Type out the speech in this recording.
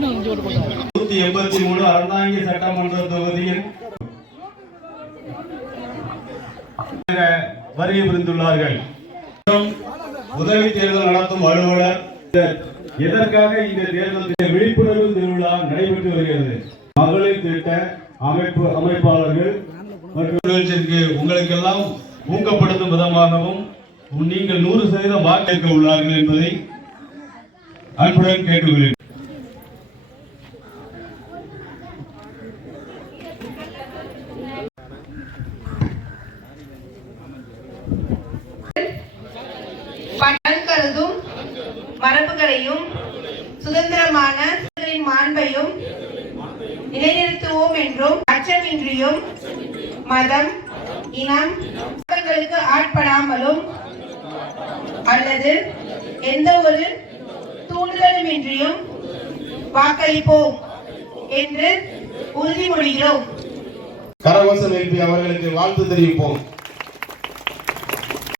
183 அறந்தாங்கி சட்டமன்ற தொகுதியில் வருகை புரிந்துள்ளார்கள். உதவி தேர்தல் நடத்தும் அலுவலர் எதற்காக இந்த தேர்தல் விழிப்புணர்வு திருவிழா நடைபெற்று வருகிறது. மகளிர் திட்ட அமைப்பாளர்கள் மற்றும் உங்களுக்கெல்லாம் ஊக்கப்படுத்தும் விதமாகவும் நீங்கள் 100% வாக்களிக்க உள்ளார்கள் என்பதை அன்புடன் கேட்டுக்கொள்கிறேன். கருதும் மரபுகளையும் சுதந்திரமான மாண்பையும் நிலைநிறுத்துவோம் என்றும் அச்சமின்றியும் மதம் இனம் மக்களுக்கு ஆட்படாமலும் அல்லது எந்த ஒரு தூண்டுதலுமின்றியும் வாக்களிப்போம் என்று உறுதிமொழிகிறோம். கரகோஷம் எழுப்பி அவர்களுக்கு வாழ்த்து தெரிவிப்போம்.